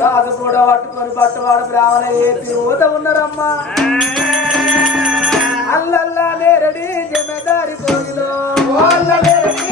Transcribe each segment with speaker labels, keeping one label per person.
Speaker 1: రాజు కూడా పట్టుకొని పట్టువాడు బ్రాహ్మణ ఏపీ ఊత ఉన్నారమ్మా అల్లల్లా రెడీ జమేదారి కోగిలో అల్ల నేరడి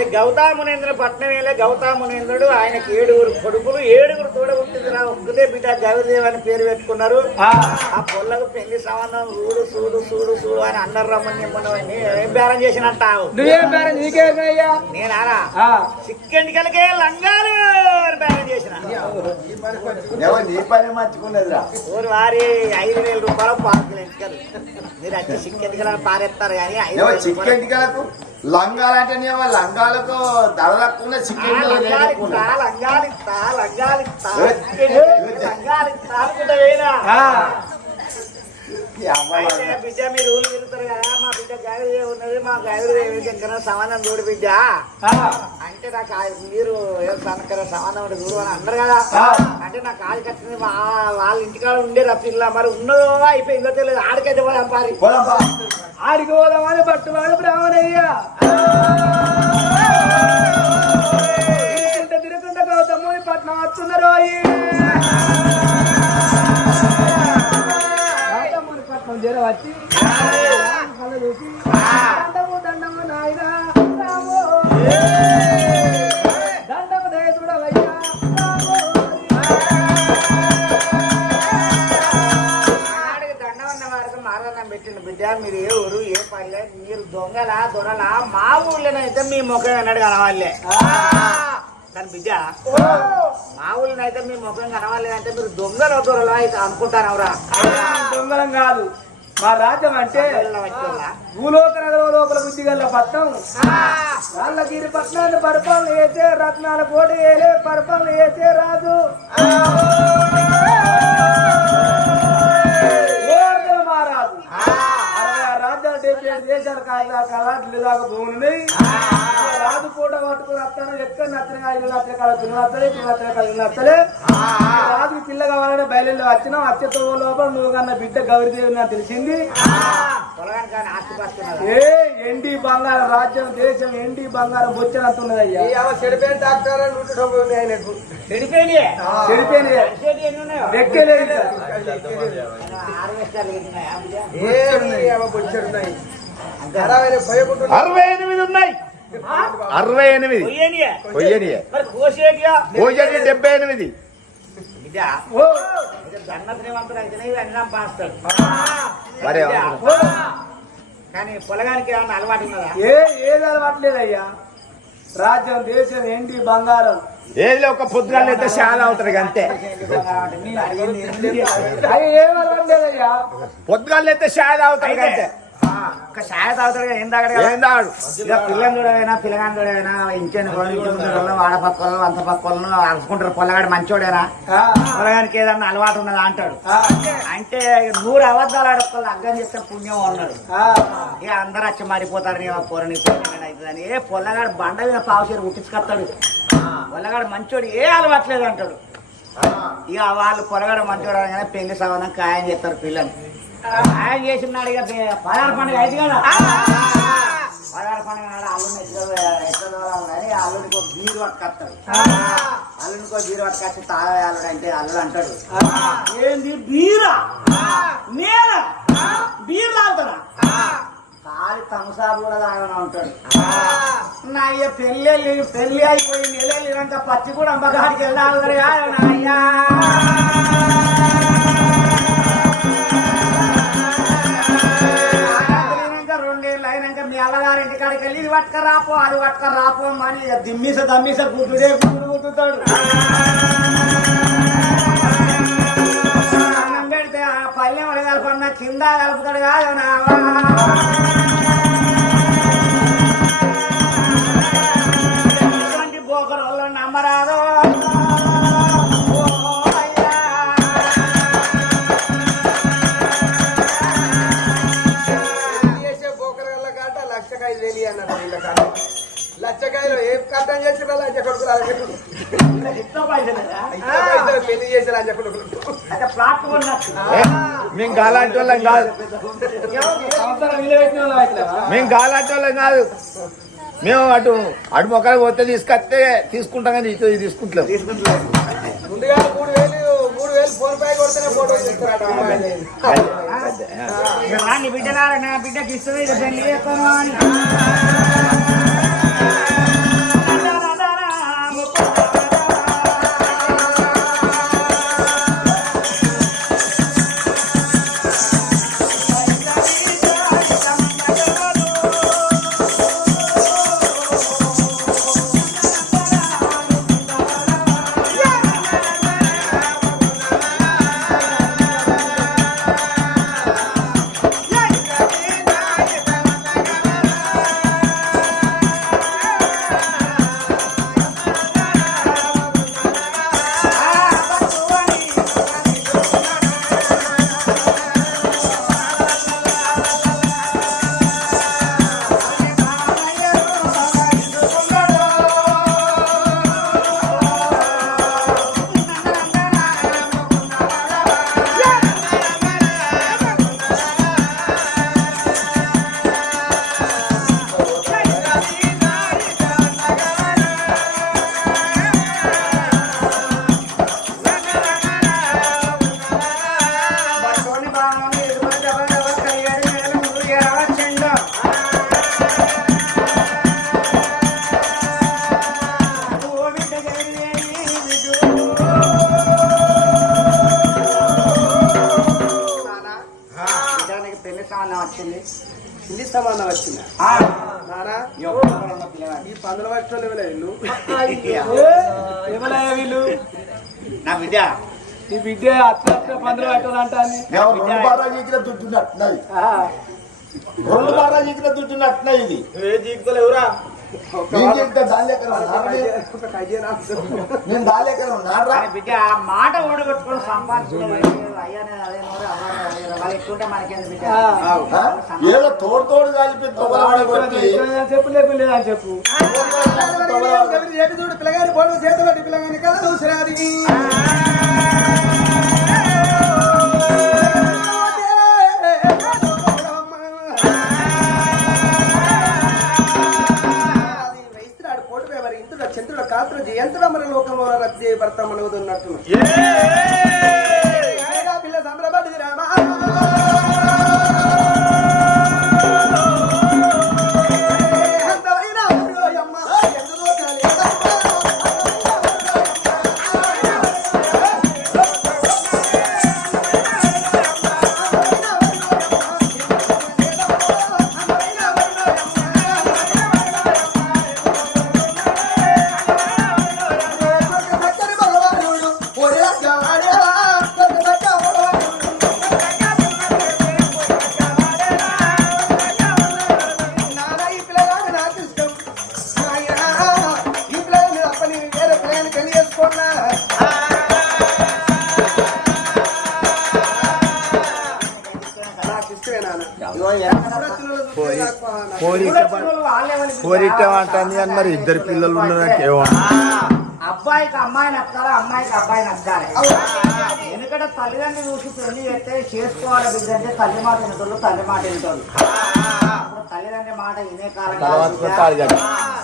Speaker 2: అది గౌతమునేంద్ర పట్నం వెళ్ళే గౌతమునేంద్రుడు ఆయనకి ఏడుగురు కొడుకులు ఏడుగురు తోడ పుట్టిందిరా ఒక్కటే బిడ్డ గవిదేవ్ అని పేరు పెట్టుకున్నారు.
Speaker 1: ఆ,
Speaker 2: పొల్లకు పెళ్ళి సంబంధం చూడు చూడు చూడు చూడు అని అన్నారు రమ్మని ఏం బేరం చేసినట్టావు?
Speaker 1: నువ్వేం పేరు నీకేమయ్యా
Speaker 2: నేనారా?
Speaker 3: మంచుకున్నదిరా
Speaker 2: ఊరు వారి ఐదు వేల రూపాయలు పార్కులు ఎంటికలు మీరు వచ్చి చిక్కెంటికలను పారేస్తారు కానీ ఐదు
Speaker 3: ఏమో
Speaker 2: వేల రూపాయలు-
Speaker 3: చిక్కెంటికలకు లంగాలంటే లంగాలకు ధర తక్కువ
Speaker 2: ఆ
Speaker 3: చిక్కెంటికలు
Speaker 2: లంగాలిస్తా, లంగాలిస్తా, లంగాలిస్తా, బిడ్డ మీరు ఊళ్ళు తిరుగుతారు కదా మా బిడ్డ గాయత్రి ఉన్నది మా గాయత్రి దగ్గర సమానం చూడు బిడ్డ. అంటే నాకు మీరు తనకర సమానం చూడు అని అన్నారు కదా. అంటే నాకు ఆడికి వచ్చింది మా వాళ్ళ ఇంటికాడ ఉండే రా పిల్ల. మరి ఉన్నదో అయిపోయిందో తెలియదు. ఆడికైతే పోదాం పారి.
Speaker 1: ఆడికి పోదామని పట్టువాడు బ్రాహ్మణయ్య. తిరుగుతుంటే గౌతముని పట్నం వస్తున్నారు జర వచ్చి. కళ్ళు చూసి దండము దండము నాయన రామో. దండము
Speaker 2: బిడ్డ. మీరు ఏ ఊరు ఏ పల్లె మీరు దొంగలా దొరలా? మా ఊళ్ళోనైతే మీ ముఖం అన్నాడు కనవాళ్ళే దాని బిడ్డ మా ఊళ్ళోనైతే మీ ముఖం కనవాలేదంటే మీరు దొంగల దొరలా అయితే అనుకుంటానవరా?
Speaker 1: దొంగలం కాదు. మా రాజ్యం అంటే భూలోక నగరం లోపల బుద్ధి గల్ల పట్నం వాళ్ళగిరి పట్నాన్ని పరిపాలన చేసే రత్నాల కోట వేలే పరిపాలన చేసే రాజు. దేశాలు కాదు దాకా భూములు రాజు పూట పట్టుకుని వస్తాను ఎక్కడ నచ్చని ఐదు నచ్చని కాదు పిల్లలు నచ్చలే పిల్లలు నచ్చలే కాదు నచ్చలే రాజుకి పిల్ల కావాలని బయలుదేరి వచ్చినాం అత్యతో లోపల నువ్వు కన్నా బిడ్డ గౌరీదేవి నాకు తెలిసింది ఏ ఎండి బంగారం రాజ్యం దేశం ఎండి బంగారం బొచ్చనంత ఉన్నదయ్యా
Speaker 4: చెడిపోయిన డాక్టర్ నూట తొంభై ఆయనకు
Speaker 2: చెడిపోయింది
Speaker 1: చెడిపోయింది లెక్కలేదు
Speaker 4: అరవై
Speaker 3: ఎనిమిది ఉన్నాయి. అరవై ఎనిమిది. భోజనం డెబ్బై ఎనిమిది. మరి
Speaker 2: కానీ పొలగానికి ఏమన్నా అలవాటు ఉన్నదా?
Speaker 1: ఏ ఏది అలవాట్లేదయ్యా రాజ్యం దేశం ఎండి బంగారం?
Speaker 3: ఏది ఒక పొద్దుగాలు అయితే చాలా అవుతాడు అంతే.
Speaker 1: అయ్యి ఏం అర్థం లేదయ్యా?
Speaker 3: పొద్దుగాలు అయితే చాలా అవుతాడు అంతే.
Speaker 2: ఒక ఛాయ తాగుతాడు ఏం తాగడు కదా?
Speaker 3: ఏం తాడు
Speaker 2: ఇక పిల్లని చూడవైనా పిల్లగాని చూడవైనా? ఇంకేంటి వాళ్ళు ఇంటి ముందు వాళ్ళు? అంత పక్కలను అరుచుకుంటారు. పొల్లగాడు మంచోడేనా?
Speaker 1: ఆ,
Speaker 2: పొల్లగానికి ఏదన్నా అలవాటు ఉన్నదా అంటాడు. అంటే నూరు అబద్ధాలు ఆడొక్కళ్ళు అగ్గం చేస్తే పుణ్యం అన్నాడు. ఇక అందరు వచ్చి మారిపోతారు నీ పోరని అవుతుందని. ఏ పొల్లగాడు బండ మీద పావుచేరు ఉట్టించుకొస్తాడు పొల్లగాడు మంచోడు ఏ అలవాట్లేదు అంటాడు ఇక వాళ్ళు పొలగాడు మంచోడు అనగానే పెళ్ళి సవనం ఖాయం చేస్తారు పిల్లలు ఖాయం చేసినాడు ఇక పదహారు పండుగ అయితే కదా. పదహారు పండుగ నాడు అల్లుని కానీ అల్లుడికి ఒక బీరు పట్టుకొస్తాడు. అల్లుడికి ఒక బీరు పట్టుకొచ్చి తాగేయాలుడు అంటే అల్లుడు అంటాడు. ఏంది? బీరా? నేనా బీరు తాగుతాడా? కాలి తమసాబు కూడా తాగని ఉంటాడు నా అయ్య పెళ్ళి పెళ్ళి అయిపోయి నెలలినంత పచ్చి కూడా అమ్మగారికి వెళ్ళాలి కదా పట్టుక రాపో అది పట్టుక రాపో అని దిమ్మిస దమ్మిస గుడ్డుడే గుడ్డు గుద్దుతాడు. అన్నం పెడితే ఆ పల్లెం అడగలపన్నా కింద కలుపుతాడు కాదు నావా ఇట్లా పైసలేదా?
Speaker 4: ఇంకా పైసలు పెళ్ళి చేసి లంచ కొడుకులు.
Speaker 2: అయితే ప్లాట్ కొన్నట్టు.
Speaker 3: ఏ, మేము గాలాంటి వాళ్ళం కాదు. మేము గాలాంటి వాళ్ళం కాదు. మేము అటు అటు మొక్కలు పోతే తీసుకొస్తే తీసుకుంటాం కానీ ఇటు తీసుకుంటలేము
Speaker 4: ముందుగా మూడు వేలు మూడు వేలు ఫోన్ పే కొడితేనే ఫోటో
Speaker 2: నీ బిడ్డ బిడ్డకి ఇస్తుంది పెళ్ళి సంబంధం వచ్చిందా? ఆ,
Speaker 4: నానా
Speaker 2: ఈ
Speaker 4: పందుల పట్టుకోలే
Speaker 1: వీళ్ళు.
Speaker 2: నా బిడ్డ
Speaker 1: ఈ బిడ్డ అత్త పందులు పెట్టాలంట
Speaker 3: మేము రెండు బార్రా జీకిన దుడ్డున్నట్టున్నది ఇది.
Speaker 4: ఏ
Speaker 3: నేను
Speaker 2: బిడ్డ మాట ఓడగొట్టుకొని సంపాదించుకోవాలి
Speaker 3: తోడు తోడు
Speaker 1: చెప్పు లేదని చెప్పు
Speaker 4: పిల్లగాని పోడు చేతులు పిల్లగాని కదా ఎంతలో జయంతుడ మన లోకంలో రద్దీ భర్త మనవుతున్నట్టు ఇదిగో
Speaker 3: అని మరి ఇద్దరు పిల్లలు ఉన్నారంటే ఏమో
Speaker 2: అబ్బాయికి అమ్మాయి నచ్చాలి అమ్మాయికి అబ్బాయి నచ్చాలి ఎందుకంటే తల్లిదండ్రులు చూసి పెళ్ళి చేస్తే చేసుకోవాలి బిడ్డంటే తల్లి మాట వింటారు తల్లి మాట వింటారు తల్లిదండ్రి మాట వినే కాలం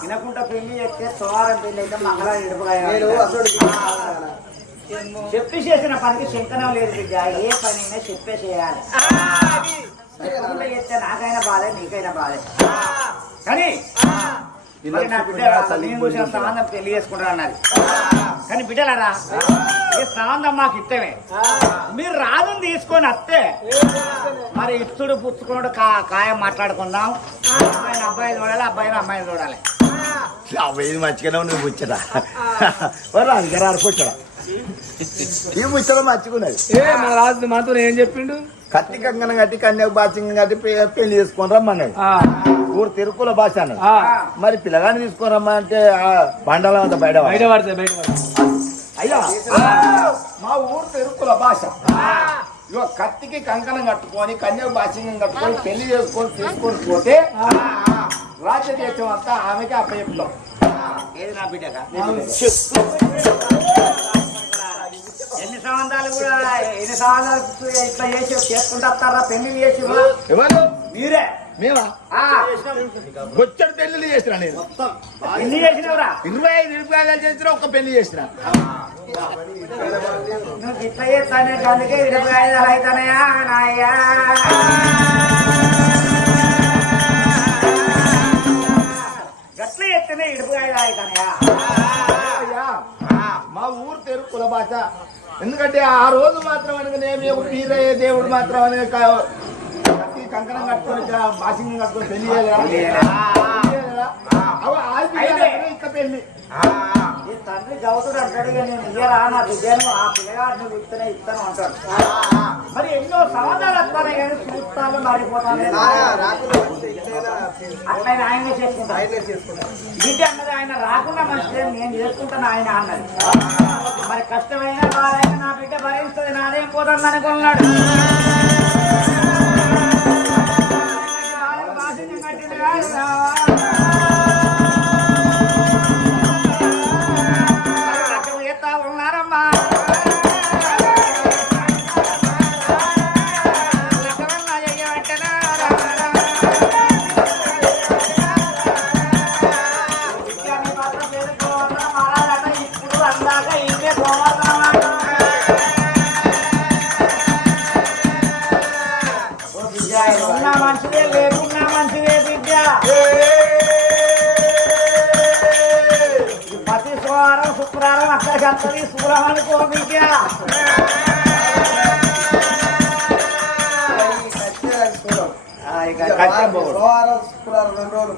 Speaker 2: వినకుండా పెళ్ళి చేస్తే సోమవారం పెళ్ళి అయితే మంగళ ఇడుపుగా చెప్పి చేసిన పనికి శంకనం లేదు బిడ్డ ఏ పని అయినా చెప్పే చేయాలి నాకైనా బాధే నీకైనా బాధే కానీ నా బిడ్డ సంబంధం పెళ్ళి చేసుకుంటా అన్నది కానీ బిడ్డలారా ఈ సంబంధం మాకు ఇష్టమే మీరు రాజుని తీసుకొని వస్తే మరి ఇచ్చుడు పుచ్చుకున్నాడు కా కాయం మాట్లాడుకుందాం. అబ్బాయిని అబ్బాయి చూడాలి అబ్బాయిని అమ్మాయిని చూడాలి.
Speaker 3: అబ్బాయి మంచిగానే ఉంది ముచ్చట మరి అందుకే ఆడుకొచ్చడా ఈ ముచ్చట మంచిగున్నది
Speaker 1: ఏ మన రాజు మనతో ఏం చెప్పిండు?
Speaker 3: కత్తి కంకణం కట్టి కన్యాకు బాచింగం కట్టి పెళ్ళి చేసుకొని రమ్మన్నాడు.
Speaker 1: ఆ,
Speaker 3: ఊరు తిరుకుల భాష అన్నది
Speaker 1: ఆ,
Speaker 3: మరి పిల్లగాని తీసుకొని రమ్మంటే ఆ బండలం అంతా బయట
Speaker 1: బయట పడతాయి బయట పడతాయి.
Speaker 3: అయ్యా మా ఊరు తిరుకుల భాష. ఇగో కత్తికి కంకణం కట్టుకొని కన్యాకు బాచింగం కట్టుకొని పెళ్ళి చేసుకొని తీసుకొని పోతే రాజ్యదేశం అంతా ఆమెకి అప్పచెప్తాం.
Speaker 2: ఏది నా బిడ్డగా? సంబంధాలు కూడా ఎన్ని సంబంధాలు ఇట్లా చేసి చేసుకుంటా వస్తారా? పెళ్ళి చేసి?
Speaker 3: ఎవరు?
Speaker 2: మీరే.
Speaker 3: మేమా? బొచ్చడి పెళ్ళి చేసిన నేను.
Speaker 2: ఎన్ని చేసినవురా?
Speaker 3: ఇరవై ఐదు నిరుపేదలు చేసిన ఒక్క పెళ్ళి చేసిన.
Speaker 2: నువ్వు ఇట్లా చేస్తానే అందుకే ఇరవై ఐదు అవుతానయా నాయ్యా గట్ల ఎత్తనే ఇడుపు ఐదు అవుతానయా?
Speaker 3: మా ఊరు తెరు కుల భాష. ఎందుకంటే ఆ రోజు మాత్రం అనగానే పీరయ్య దేవుడు మాత్రం అనే కంకణం కట్టుకొని బాసింగం కట్టుకొని పెళ్ళి చేయాలి
Speaker 2: పెళ్ళి తండ్రి గౌతుడు అంటాడు ఇక నేను ఇయ్యరా నా బిడ్డను ఆ పిల్లగాడిని ఇస్తనే ఇస్తాను అంటాడు. మరి ఎన్నో సంవత్సరాలు వస్తానే కానీ చూస్తాను మారిపోతాను. అట్లయినా ఆయనే చేసుకుంటాను బిడ్డ అన్నది ఆయన రాకుండా మంచిదే నేను చేసుకుంటాను ఆయన అన్నది. మరి కష్టమైన బాధైన నా బిడ్డ భరిస్తుంది నాదేం పోతుంది అనుకున్నాడు ఉన్నారమ్మా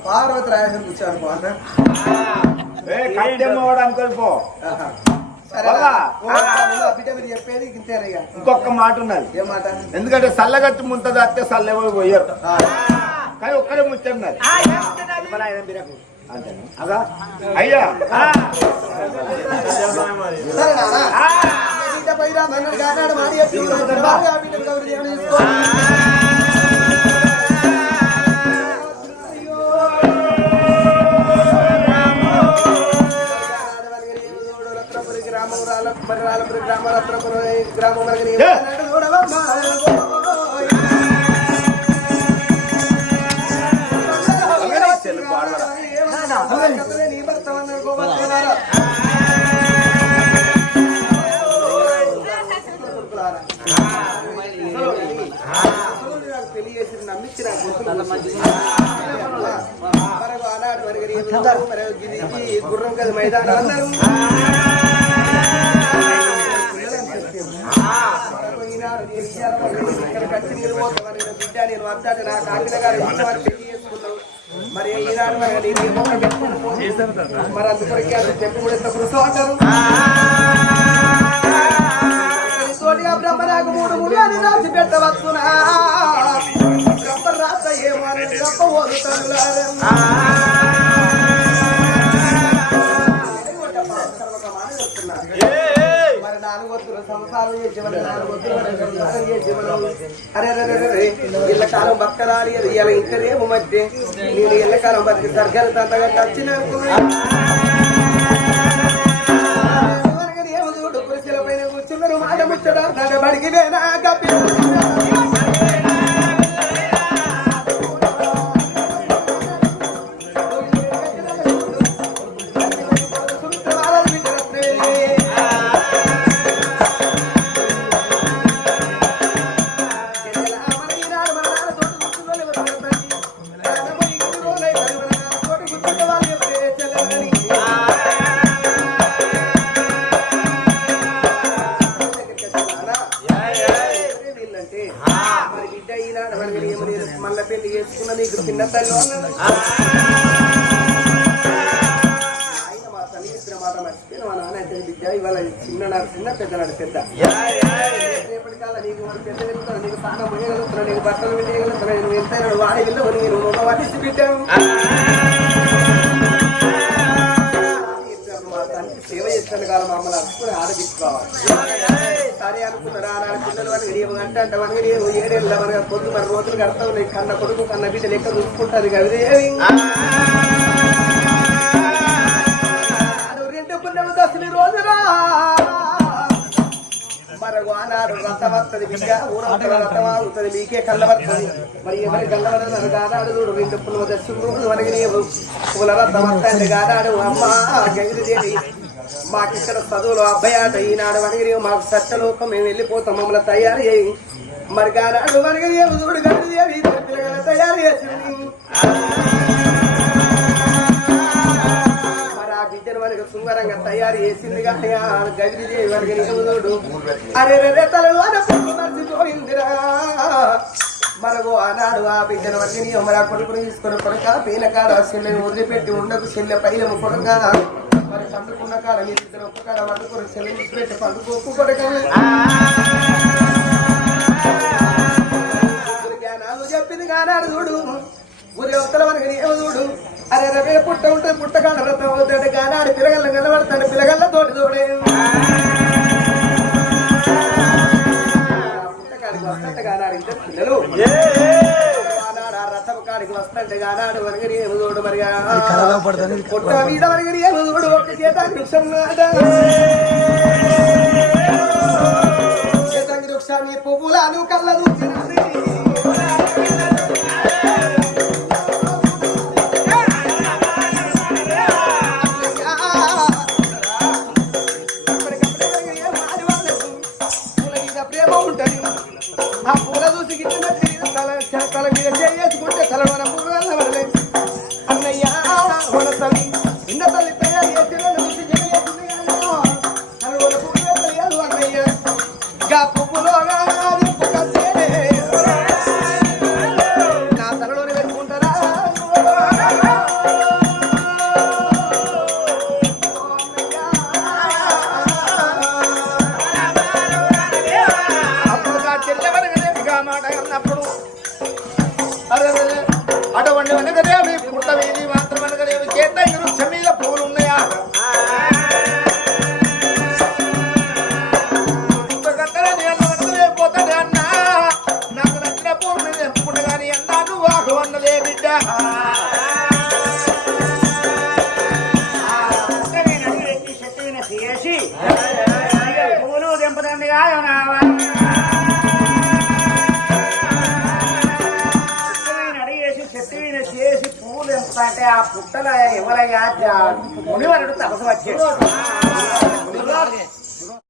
Speaker 4: పార్వతి రాయసం కూర్చోను
Speaker 3: పో
Speaker 4: చెప్పేది ఇంతేనా ఇక.
Speaker 3: ఇంకొక మాట ఉన్నది.
Speaker 4: ఏ మాట?
Speaker 3: ఎందుకంటే సల్లగట్టి ముంతది అత్తే సల్ల ఎవరు పోయారు.
Speaker 4: ఆ,
Speaker 3: కానీ ఒక్కడే ముచ్చన్నారు
Speaker 2: మన అదా?
Speaker 3: అయ్యా.
Speaker 4: పైన మన్నడు కానాడు మాట చెప్పి బాగా బిడ్డను కబురు చేయమని తీసుకో. రత్నపురి గ్రామం రాలపురి గ్రామ రత్నపురి గ్రామం పెళ్ళి చేసి నమ్మించి నాకు గుర్తులు మరొక ఆనాడు ఈ గుర్రం కదా మైదానం మీరు పోతే మరి నేను బిడ్డ నేను వద్దాను నా కాకిన గారు ఇంటి వారు పెళ్ళి చేసుకున్నావు మరి ఈనాడు మరి మరి అందుకొరకే అది చెప్పి కూడా ఇంత కృషి అంటారు. తోటిగా బ్రహ్మ నాకు మూడు ముళ్ళని రాసి పెట్టవచ్చునా? బ్రహ్మ రాత ఏమో అని. ఒక మరి నాలుగు వద్దులు సంసారం చేసి మరి నాలుగు వద్దులు సంసారం చేసి మనం అరే అరే అరే ఇళ్ళ కాలం బతకరాలి అది ఇలా ఇంటరేమో మధ్య. నేను ఇళ్ళ కాలం బతికి సర్కారు తంతగా ఖర్చిన పైన కూర్చున్నారు మాట ముచ్చట బడికి వేయగలుగుతాను వాడి నేను వాటిసి పెట్టాను సేవ చేస్తాను కాదు మమ్మల్ని అనుకుని ఆడపించుకోవాలి సరే అనుకున్నారు ఆనాడు పిల్లలు గంట అంటే మన గడియ ఏడేళ్ళ పొద్దు మరి రోజులు కడతా ఉన్నాయి కన్న కొడుకు కన్న బిడ్డ లెక్క చూసుకుంటారు కవిదేవి రెండు పుణ్యము దశమి రోజురా మరొక ఆనాడు రథం వస్తుంది బిడ్డ. ఊరవతల రథం ఆగుతుంది మీకే కళ్ళబడుతుంది మరి ఎవరి కళ్ళబడదు గానాడు చూడు. రెండు పుణ్యము దశమి రోజు మనకి నీవు. పూల రథం వస్తుంది గానాడు అమ్మ గంగిదేవి మాకు ఇక్కడ చదువులు అబ్బాయాట ఈనాడు మనకి మాకు సత్యలోకం మేము వెళ్ళిపోతాం. మమ్మల్ని తయారు చేయి. మరి గానాడు మనకి చూడు గంగిదేవి పిల్లగా తయారు చేసింది సుందరంగా తయారు చేసింది కానీ ఆ గదిదేవి అరే రే తలలు మర్చిపోయిందిరా మరగో ఆనాడు ఆ బిడ్డను వర్గిని నియమ మరి కొడుకుని తీసుకొని కొడక పీన కాడ చెల్లెని వదిలిపెట్టి ఉండదు చెల్లె పైన కొడక మరి పండుకున్న కాడ మీ ఇద్దరు ఒక్క కాడ వండుకొని చెల్లెని పెట్టి పండుకోకు కొడక. చెప్పింది కానాడు చూడు. ఊరి అవతల వరకు ఏమో చూడు. అరే రవే పుట్ట ఉంటే పుట్టక కానాడు పిల్లగల్ల కనబడతాడు పిల్లగల్ల తోటి తోడే పుట్టకాడికి వస్తుంటే కానాడు ఇద్దరు పిల్లలు. కానాడు ఆ రథం కాడికి వస్తుంటే కానాడు మనకి ఏమో చూడు మరి. పుట్ట మీద మనకి ఏమో చూడు. ఒక్క చేత వృక్షం చేతంగి వృక్షాన్ని పువ్వులను కళ్ళ ఉంటుంది ఆ పూల చూసి గిట్టిన తల తల మీద చేసుకుంటే తల మన